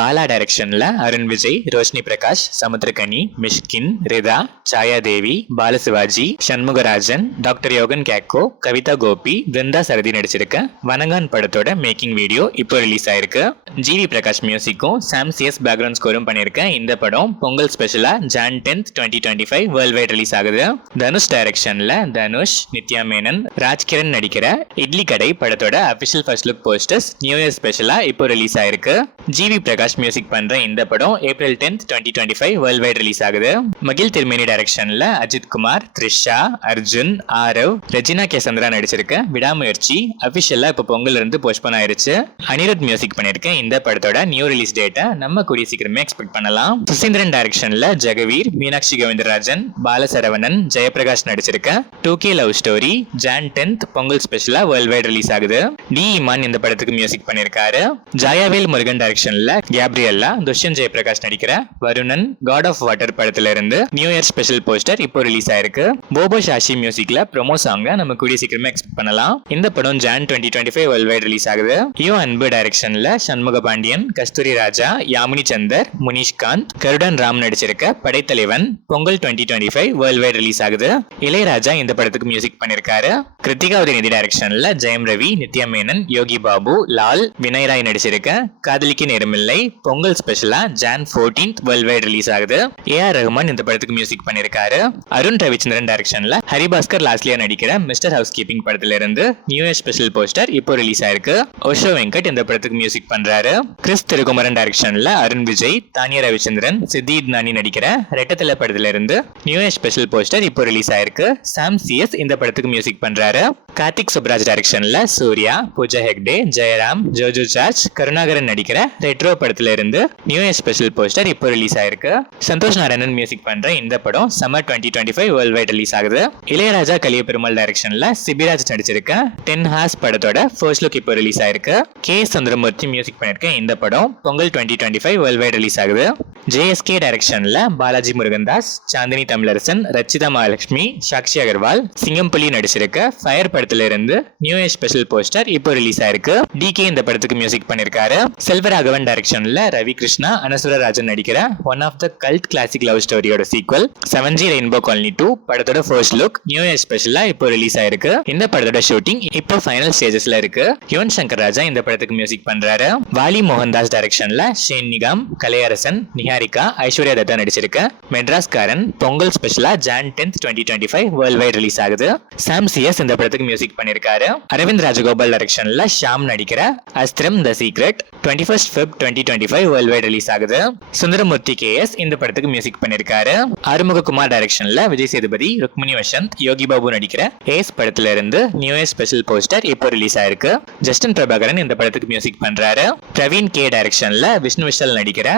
பாலா டைரக்ஷன்ல அருண் விஜய், ரோஷினி பிரகாஷ், சமுத்திரகனி, மிஷ்கின், ரிதா, சாயாதேவி, பாலசிவாஜி, சண்முகராஜன், டாக்டர் யோகன் கேக்கோ, கவிதா கோபி, பிருந்தா சரதி நடிச்சிருக்க வனங்கான் படத்தோட making video இப்போ ரிலீஸ் ஆயிருக்கு. ஜிவி பிரகாஷ் மியூசிக்கும் சாம் சிஎஸ் பேக்ரவுண்ட் ஸ்கோரும் பண்ணியிருக்க இந்த படம் பொங்கல் ஸ்பெஷலா Jan 10, 2025 வேர்ல்ட் வைட் ரிலீஸ் ஆகுது. தனுஷ் டைரக்ஷன்ல தனுஷ், நித்யா மேனன், ராஜ்கிரண் நடிக்கிற இட்லி கடை படத்தோட official first look posters new year ஸ்பெஷலா இப்போ ரிலீஸ் ஆயிருக்கு. ஜிவி பிரகாஷ் மியூசிக் பண்ற இந்த படம் April 10, 2025 வேர்ல்ட் வைட் ரிலீஸ் ஆகுது. மகில் திருமேனி டைரக்ஷன்ல அஜித் குமார், த்ரிஷா, அர்ஜுன், ஆரவ், ரெஜினா கே சந்திரா நடிச்சிருக்க விடாமுயற்சி அபிஷியலா இப்போ பொங்கல் இருந்து போஸ்ட்போன் ஆயிருச்சு. அனிருத் மியூசிக் பண்ணிருக்க இந்த படத்தோட நியூ ரிலீஸ் டேட்டை நம்ம கூடிய சீக்கிரமே எக்ஸ்பெக்ட் பண்ணலாம். சுசீந்திரன் டைரக்ஷன்ல ஜெகவீர், மீனாட்சி கோவிந்தராஜன், பாலசரவணன், ஜெயபிரகாஷ் நடிச்சிருக்க 2K love story Jan 10 Pongal ஸ்பெஷலா வேர்ல்ட் வைட் ரிலீஸ் ஆகுது. டி இமான் இந்த படத்துக்கு மியூசிக் பண்ணிருக்காரு. ஜாயாவேல் முருகன் டைரக்ஷன்ல கேப்ரியல்லா, துஷ்யந்த் ஜெயபிரகாஷ் நடிக்கிற வருணன் காட் ஆஃப் வாட்டர் படத்துல இருந்து நியூ இயர் ஸ்பெஷல் போஸ்டர் இப்போ ரிலீஸ் ஆயிருக்கு. போபோ ஷாஷி மியூசிக்ல ப்ரோமோ சாங்க நம்ம கூடிய சீக்கிரமே எக்ஸ்பெக்ட் பண்ணலாம். இந்த படம் Jan 2025 வேர்ல்ட் வைட் ரிலீஸ் ஆகுது. யோ அன்பு டைரக்ஷன்ல சண்முக பாண்டியன், கஸ்தூரி ராஜா, யாமினி சந்தர், முனிஷ்காந்த், கருடன் ராம் நடிச்சிருக்க படைத்தலைவன் பொங்கல் 2025 வேர்ல்ட் வைட் ரிலீஸ் ஆகுது. இளையராஜா இந்த படத்துக்கு மியூசிக் பண்ணிருக்காரு. கிருத்திகா உதயநிதி டைரக்ஷன்ல ஜெயம் ரவி, நித்யா மேனன், யோகி பாபு, லால், வினய் ராய் நடிச்சிருக்க காதலிக்கு நேரமில்லை பொங்கல் ஸ்பெஷலா Jan 14 வேர்ல்ட் வைட் ரிலீஸ் ஆகுது. ஏஆர் ரஹ்மான் இந்த படத்துக்கு மியூசிக் பண்ணிருக்காரு. அருண் ரவிச்சந்திரன் டைரக்ஷன்ல ஹரிபாஸ்கர் லாஸ்லியா நடிக்கிற மிஸ்டர் ஹவுஸ் கீப்பிங் படத்துல இருந்து நியூ இயர் ஸ்பெஷல் போஸ்டர் இப்போ ரிலீஸ் ஆயிருக்கு. ஓஷோ வெங்கட் இந்த படத்துக்கு மியூசிக் பண்றாரு. கிறிஸ் திருக்குமரன் டைரக்ஷன்ல அருண் விஜய், தானியா ரவிச்சந்திரன், சித்தி நானி நடிக்கிற ரெட்டத்தலை படத்துல இருந்து நியூ இயர் ஸ்பெஷல் போஸ்டர் இப்போ ரிலீஸ் ஆயிருக்கு. சாம் சிஎஸ் இந்த படத்துக்கு மியூசிக் பண்றாரு. கார்த்திக் சுப்ராஜ் டைரக்ஷன்ல சூர்யா, பூஜா ஹெக்டே, ஜெயராம், ஜோஜு சார்ஜ், கருணாகரன் நடிக்கிற ரெட்ரோ படத்துல இருந்து நியூ இயர் ஸ்பெஷல் போஸ்டர் இப்போ ரிலீஸ் ஆயிருக்கு. சந்தோஷ் நாராயணன் மியூசிக் பண்ற இந்த படம் சம்மர் 2025 வேர்ல்ட் வைட் ரிலீஸ் ஆகுது. இளையராஜா கலிய பெருமாள் டைரக்ஷன்ல சிபிராஜ் நடிச்சிருக்க 10 ஹார்ஸ் படத்தோட ஃபர்ஸ்ட் லுக் இப்போ ரிலீஸ் ஆயிருக்கு. கே சந்திரமூர்த்தி மியூசிக் பண்ணிருக்க இந்த படம் பொங்கல் 2025 வேர்ல்ட் வைட் ரிலீஸ் ஆகுது. JSK டைரக்ஷன்ல பாலாஜி முருகன்தாஸ், சாந்தினி தமிழரசன், ரச்சிதா மகாலட்சுமி, சாக்ஷி அகர்வால், சிங்கம்புலி நடிச்சிருக்க ஃபயர் படத்துல இருந்து நியூ இயர் ஸ்பெஷல் போஸ்டர் இப்போ ரிலீஸ் ஆயிருக்கு. DK இந்த படத்துக்கு மியூசிக் பண்ணிருக்காரு. செல்வராகவன் டைரக்ஷன்ல ரவி கிருஷ்ணா, அனசுர ராஜன் நடிக்கிற one of the cult classic love ஸ்டோரியோட சீக்வல் 7G ரெயின்போ காலனி 2 படத்தோட ஃபர்ஸ்ட் லுக் நியூ இயர் ஸ்பெஷலா இப்போ ரிலீஸ் ஆயிருக்கு. இந்த படத்தோட ஷூட்டிங் இப்போ ஃபைனல் ஸ்டேஜஸ்ல இருக்கு. யுவன் சங்கர் ராஜா இந்த படத்துக்கு மியூசிக் பண்றாரு. வாலி மோகன்தாஸ் டைரக்ஷன்ல ஷேன் நிகாம், கலையரசன், நிஹாரிகா, ஐஸ்வர்யா தத்தா நடிச்சிருக்க மெட்ராஸ்காரன் பொங்கல் ஸ்பெஷலா Jan 10, 2025 வேர்ல்ட் வைட் ரிலீஸ் ஆகுது. சாம் சிஎஸ் இந்த படத்துக்கு மியூசிக் பண்ணிருக்காரு. அரவிந்த் ராஜகோபால் டைரக்ஷன்ல ஷாம் நடிக்கிற அஸ்திரம் தி secret 21st Feb 2025 world wide release ஆகுது. சுந்தரமூர்த்தி KS இந்த படத்துக்கு மியூசிக் பண்ணிருக்காரு. ஆறுமுக குமார் டைரக்ஷன்ல விஜய் சேதுபதி, ருக்மிணி வசந்த், யோகி பாபு நடிக்கிற ஏஸ் படத்துல இருந்து நியூ இயர் ஸ்பெஷல் போஸ்டர் இப்போ ரிலீஸ் ஆயிருக்கு. ஜஸ்டின் பிரபாகரன் இந்த படத்துக்கு மியூசிக் பண்றாரு. பிரவீன் K டைரக்ஷன்ல விஷ்ணு விஷால் நடிக்கிற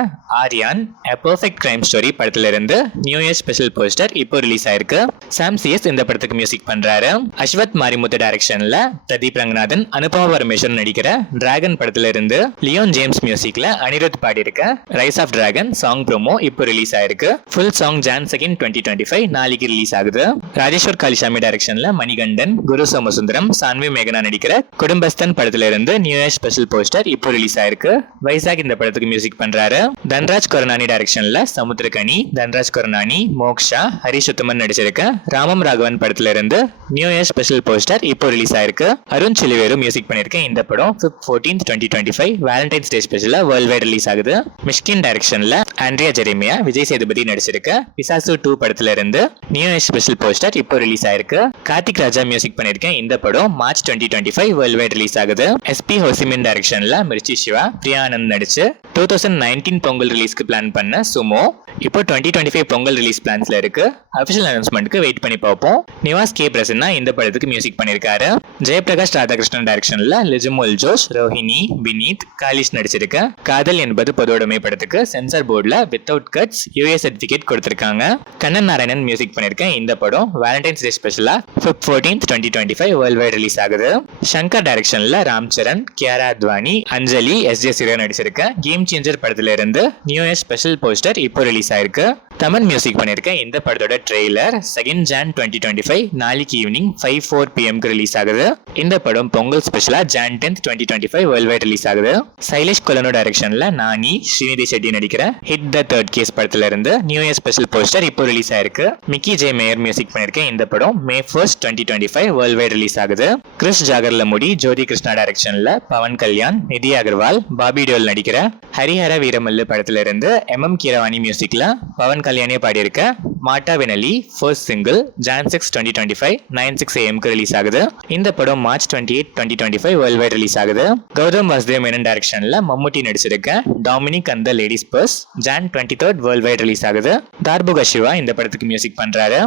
Aryan A Perfect Crime Story படத்துல இருந்து நியூ இயர் ஸ்பெஷல் போஸ்டர் இப்போ ரிலீஸ் ஆயிருக்கு. சாம் சிஎஸ் இந்த படத்துக்கு மியூசிக் பண்றாரு. அஸ்வத் மாரிமுத்து டைரக்ஷன்ல பிரதீப் ரங்கநாதன், அனுபவ பரமேஸ்வரன் நடிக்கிற டிராகன் படத்துல இருந்து லியோன் ஜேம்ஸ் மியூசிக்ல அனிருத் பாடியிருக்க rise of dragon song promo இப்போ ரிலீஸ் ஆயிருக்கு. ஃபுல் சாங் Jan 2, 2025 நாளைக்கு ரிலீஸ் ஆகுது. ராஜேஸ்வர் காளிசாமி டைரக்ஷன்ல மணிகண்டன், குரு சோமசுந்தரம், சான்வி மேகனா நடிக்கிற குடும்பஸ்தன் படத்துல இருந்து நியூ இயர் ஸ்பெஷல் போஸ்டர் இப்போ ரிலீஸ் ஆயிருக்கு. வைசாக் இந்த படத்துக்கு மியூசிக் பண்றாரு. தன்ராஜ் கொரநானி டைரக்ஷன்ல சமுத்திரகனி, தன்ராஜ் கொரநானி, மோக்ஷா, ஹரிஷ் உத்தமன் நடிச்சிருக்க ராமம் ராகவன் படத்துல இருந்து நியூ இயர் ஸ்பெஷல் போஸ்டர் இப்போ ரிலீஸ் ஆயிருக்கு. அருண் சிலுவேரு மியூசிக் பண்ணிருக்க இந்த படம் Feb 14, 2025 வேலண்டைன்ஸ் டே ஸ்பெஷலா வேர்ல்ட் வைட் ரிலீஸ் ஆகுது. மிஷ்கின் டைரக்ஷன்ல ஆண்ட்ரியா ஜெரேமியா, விஜய் சேதுபதி நடிச்சிருக்க பிசாசு 2 படத்துல இருந்து நியூ இயர் ஸ்பெஷல் போஸ்டர் இப்போ ரிலீஸ் ஆயிருக்கு. கார்த்திக் ராஜா மியூசிக் பண்ணிருக்க இந்த படம் March 2025 வேர்ல்ட் வைட் ரிலீஸ் ஆகுது. SP ஹோசிமின் டைரக்ஷன்ல மிர்ச்சி சிவா, பிரியானந்த் நடிச்சு 2019 பொங்கல் ரிலீஸ்க்கு பிளான் பண்ண சுமோ இப்போ 2025 பொங்கல் ரிலீஸ் பிளான்ஸ்ல இருக்கு. அபிஷியல் அனௌன்ஸ்மெண்ட்க்கு வெயிட் பண்ணி பார்ப்போம். நிவாஸ் K பிரசன்னா இந்த படத்துக்கு மியூசிக் பண்ணிருக்காரு. ஜெயபிரகாஷ் ராதாகிருஷ்ணன் டைரக்ஷன்ல லிஜமுல் ஜோஷ், ரோஹிணி, வினீத், காலிஷ் நடிச்சிருக்க காதல் என்பது பொதுவுடைமை படத்துக்கு சென்சார் போர்டுல வித்தவுட் கட்ஸ் UA சர்டிபிகேட் கொடுத்திருக்காங்க. கண்ணன் நாராயணன் மியூசிக் பண்ணிருக்க இந்த படம் வேலண்டைன்ஸ் டே ஸ்பெஷலா Feb 14, 2025 வேர்ல்ட் வைட் ரிலீஸ் ஆகுது. சங்கர் டைரக்ஷன்ல ராம் சரண், கியாரா அத்வானி, அஞ்சலி, SJ சூர்யா நடிச்சிருக்க கேம் சேஞ்சர் படத்துல இருந்து நியூ இயர் ஸ்பெஷல் போஸ்டர் இப்போ ரிலீஸ் ஆயிருக்கு. தமன் மியூசிக் பண்ணியிருக்க இந்த படத்தோட ட்ரெய்லர் 2 Jan 2025 நாளைக்கு ஈவினிங் 5:04 PM ரிலீஸ் ஆகுது. இந்த படம் பொங்கல் ஸ்பெஷலா Jan 10th 2025 world wide release ஆகுது. சைலேஷ் கொலனோ டைரக்ஷன்ல நானி ஸ்ரீநிதி ஷெட்டி நடிக்கிற ஹிட் த தேர்ட் கேஸ் படத்துல இருந்து நியூ இயர் ஸ்பெஷல் போஸ்டர் இப்போ ரிலீஸ் ஆயிருக்கு. மிக்கி ஜே மேயர் மியூசிக் பண்ணியிருக்க இந்த படம் May 1st 2025 world wide release ஆகுது. கிறிஸ் ஜாகர்லமுடி ஜோதி கிருஷ்ணா டைரக்ஷன்ல பவன் கல்யாண், நிதி அகர்வால், பாபி டோல் நடிக்கிற ஹரிஹர வீரமல்லு படத்துல இருந்து MM கீரவாணி மியூசிக்ல பவன் கல்யாணியை பாடியிருக்க மாட்டா வெனலி first single Jan 6 2025 9:06 AM release ஆகுது. இந்த படம் March 28 2025 வேர்ல்ட் வைட் ரிலீஸ் ஆகுது. கௌதம் வாசுதேவ் மேனன் டைரக்ஷன்ல மம்முட்டி நடிச்சிருக்க Dominic and the ladies purse Jan 23rd world wide release ஆகுது. தார்புக சிவா இந்த படத்துக்கு மியூசிக் பண்றாரு.